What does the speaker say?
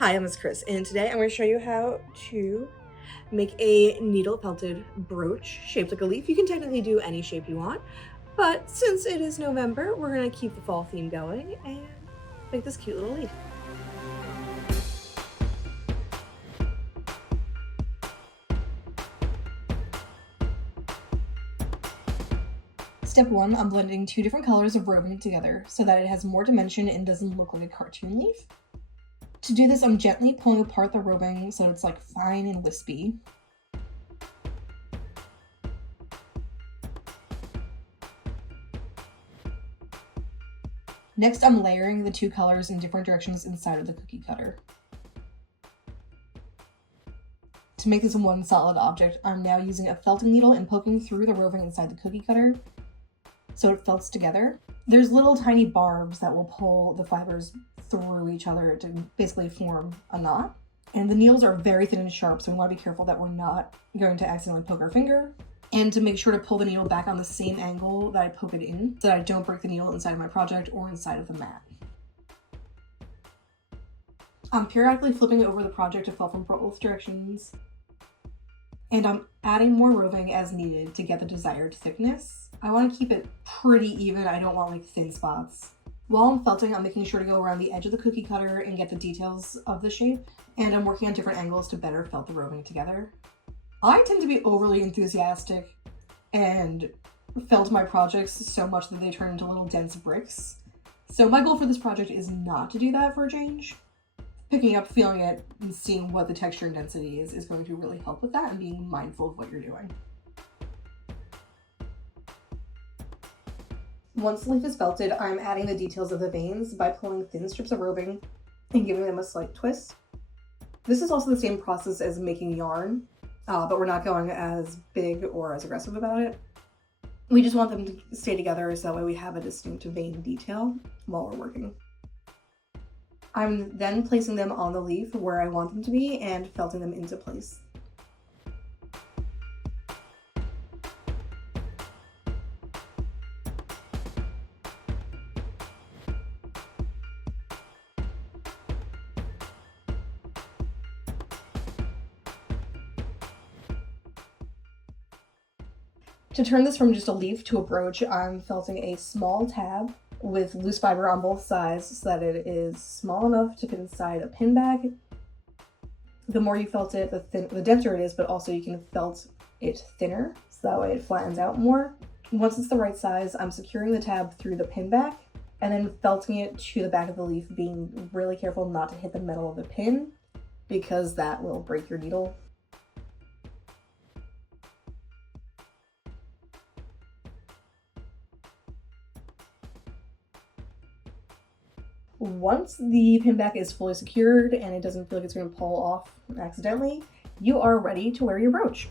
Hi, I'm Chris, and today I'm going to show you how to make a needle felted brooch shaped like a leaf. You can technically do any shape you want, but since it is November, we're going to keep the fall theme going and make this cute little leaf. Step 1, I'm blending two different colors of roving together so that it has more dimension and doesn't look like a cartoon leaf. To do this, I'm gently pulling apart the roving so it's like fine and wispy. Next, I'm layering the two colors in different directions inside of the cookie cutter. To make this one solid object, I'm now using a felting needle and poking through the roving inside the cookie cutter so it felts together. There's little tiny barbs that will pull the fibers through each other to basically form a knot. And the needles are very thin and sharp, so we want to be careful that we're not going to accidentally poke our finger. And to make sure to pull the needle back on the same angle that I poke it in, so that I don't break the needle inside of my project or inside of the mat. I'm periodically flipping over the project to felt from both directions. And I'm adding more roving as needed to get the desired thickness. I want to keep it pretty even, I don't want like thin spots. While I'm felting, I'm making sure to go around the edge of the cookie cutter and get the details of the shape, and I'm working on different angles to better felt the roving together. I tend to be overly enthusiastic and felt my projects so much that they turn into little dense bricks. So my goal for this project is not to do that for a change. Picking up, feeling it, and seeing what the texture and density is going to really help with that and being mindful of what you're doing. Once the leaf is felted, I'm adding the details of the veins by pulling thin strips of roving and giving them a slight twist. This is also the same process as making yarn, but we're not going as big or as aggressive about it. We just want them to stay together so that way we have a distinct vein detail while we're working. I'm then placing them on the leaf where I want them to be and felting them into place. To turn this from just a leaf to a brooch, I'm felting a small tab with loose fiber on both sides so that it is small enough to fit inside a pin bag. The more you felt it, the denser it is, but also you can felt it thinner, so that way it flattens out more. Once it's the right size, I'm securing the tab through the pin back and then felting it to the back of the leaf, being really careful not to hit the metal of the pin because that will break your needle. Once the pin back is fully secured and it doesn't feel like it's going to pull off accidentally, you are ready to wear your brooch.